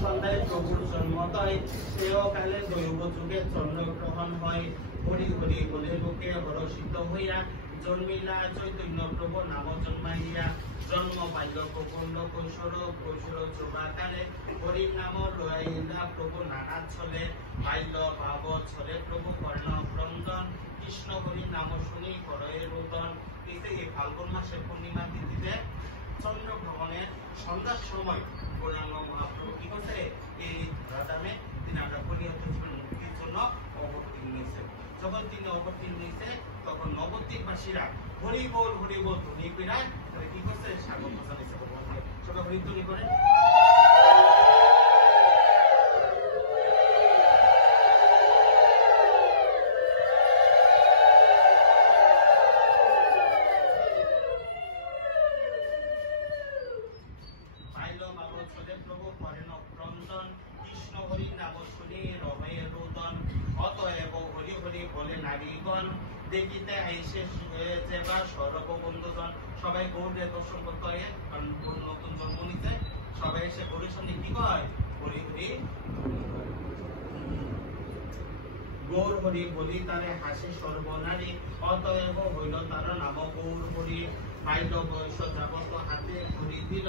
সন্ধ্যায় প্রভুর জন্মদয় সেও কালে দৈব যুগে চন্দ্রগ্রহণ হয় হরি হরি বলে লোকে হরষিত হইয়া জন্মিলা চৈতন্য প্রভু নাম জন্মাইয়া জন্ম বাল্য প্রফুল্ল কৈশোর কৈশোর যুবাকালে হরির নাম লইলা প্রভু নানা ছলে বাল্য ভাব ছলে প্রভু কর্ণ ক্রন্দন কৃষ্ণ হরির নাম শুনি করয়ে রোদন। এই ফাল্গুন মাসের পূর্ণিমা তিথিতে চন্দ্রগ্রহণের সন্ধ্যার সময় গৌরাঙ্গ মহাপ্রভু কি করছে এই রাধামে তিনি আমরা পরিহত জীবন মুক্তির জন্য অবতীর্ণ হয়েছে। যখন তিনি অবতীর্ণ হয়েছে তখন নবদ্বীপবাসীরা হরি বল ধ্বনি পেরায় কি করছে স্বাগত জানিয়েছে। সবাই হরিধ্বনি করে প্রভু করেন ক্রন্দন কৃষ্ণ হরি নাম শুনি রবে রোদন অতএব হরি হরি বলে নারীগণ দেখিতে আইসে হয়েছে বা সর্ববন্ধুজন। সবাই গৌরের দর্শন করতে হয় কারণ নতুন জন্ম নিতে সবাই এসে গৌরের সঙ্গে কি কয় হরি হরি গৌর হরি বলি তারে হাসি সর্বনারী অতএব হইল তার নাম গৌর হরি। বাল্য বয়স যাবত হাতে ঘুরি দিল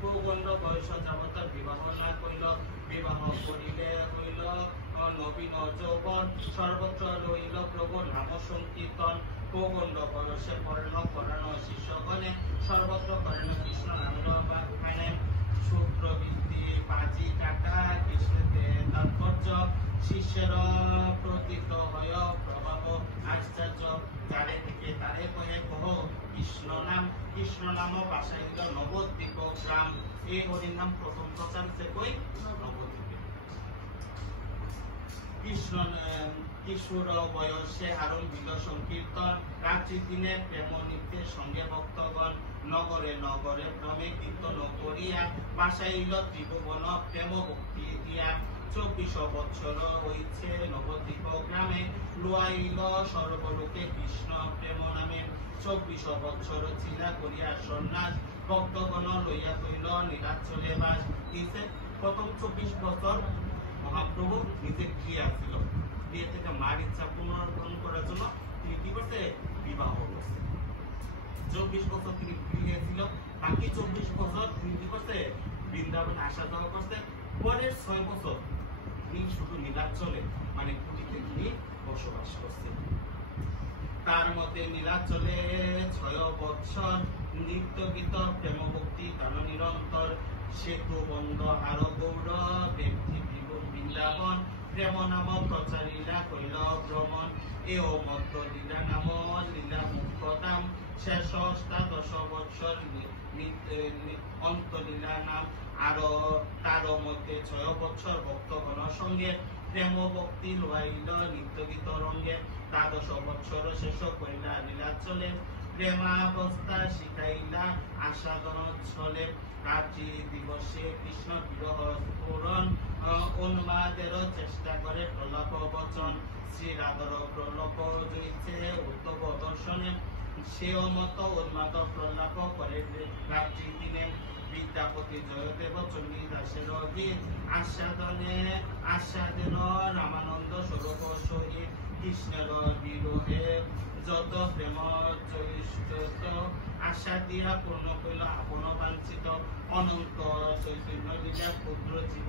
প্রগণ্ড বয়স যাবত বিবাহ না কইল বিবাহ করিলে হইল নবীন যৌবন সর্বত্র রইল প্রভু নাম সংকীর্তন। প্রগণ্ড বয়সে পড়ল করানো শিষ্যগণে সর্বত্র করেন কৃষ্ণ নাম বাখানে সূত্র বৃত্তি বাজি কাটা কৃষ্ণতে তাৎপর্য শিষ্যের প্রতীত হয় প্রভাব আশ্চর্য যারে থেকে তারে কয়ে কহ কৃষ্ণ নাম বাসাইল নবদ্বীপ গ্রাম। এই হরির নাম প্রথম প্রচার সে কই নবদ্বীপে। কৃষ্ণ কিশোর বয়সে আরম্ভিল সংকীর্তন রাত্রি দিনে প্রেম নিত্যের সঙ্গে ভক্তগণ নগরে নগরে ভ্রমে কীর্তন করিয়া বাসাইল ত্রিভুবন প্রেম ভক্তি দিয়া 24 বৎসর হইছে নবদ্বীপ গ্রামে লুয়াইল সর্বলোকে কৃষ্ণ প্রেম নামে 24 বৎসর চিলা করিয়া সন্ন্যাস ভক্তগণ লইয়া কইল নীলাচলে বাস। দিছে প্রথম 24 বছর মহাপ্রভু নিজে ক্রিয়া ছিল বিয়ে থেকে মার ইচ্ছা পুনরুদ্ধার করার জন্য তিনি কি করছে বিবাহ করছে। 24 বছর তিনি গৃহে ছিল বাকি 24 বছর তিনি কি করছে বৃন্দাবনে আসা যাওয়া করছে। পরের 6 বছর তিনি শুধু নীলাচলে মানে পুরীতে তিনি বসবাস করছে। তার মধ্যে নীলাচলে 6 বৎসর নৃত্য গীত প্রেম ভক্তি গান নিরন্তর সেতু বন্ধ আরো গৌর ব্যক্তি বৃন্দাবন প্রেম নাম প্রচারীরা কইল ভ্রমণ এও মধ্য লীলা নাম লীলা মুক্ততাম শেষ 18 বৎসর অন্তলীলা নাম আরো তার মধ্যে 6 বৎসর ভক্তগণ সঙ্গে প্রেম ভক্তি লইল নিত্য গীত রঙ্গে 12 বৎসর শেষ করিলা নীলাচলে প্রেমাবস্থা শিখাইলা আস্বাদন ছলে রাত্রি দিবসে কৃষ্ণ বিরহ পূরণ উন্মাদের চেষ্টা করে প্রলাপ বচন শ্রী রাধার প্রলাপ জয়ছে উত্তম দর্শনে সেও মত উন্মাদ প্রলাপ করে রাত্রি দিনে বিদ্যাপতি জয়দেব চণ্ডী দাসের গীত আস্বাদেন রামানন্দ স্বরূপ সহিত কৃষ্ণের বিরহে যত প্রেম জয়িষ্ঠ আশা দিয়া পূর্ণ কইল আপন বাঞ্ছিত অনন্ত চৈতন্য লীলা ক্ষুদ্র জীব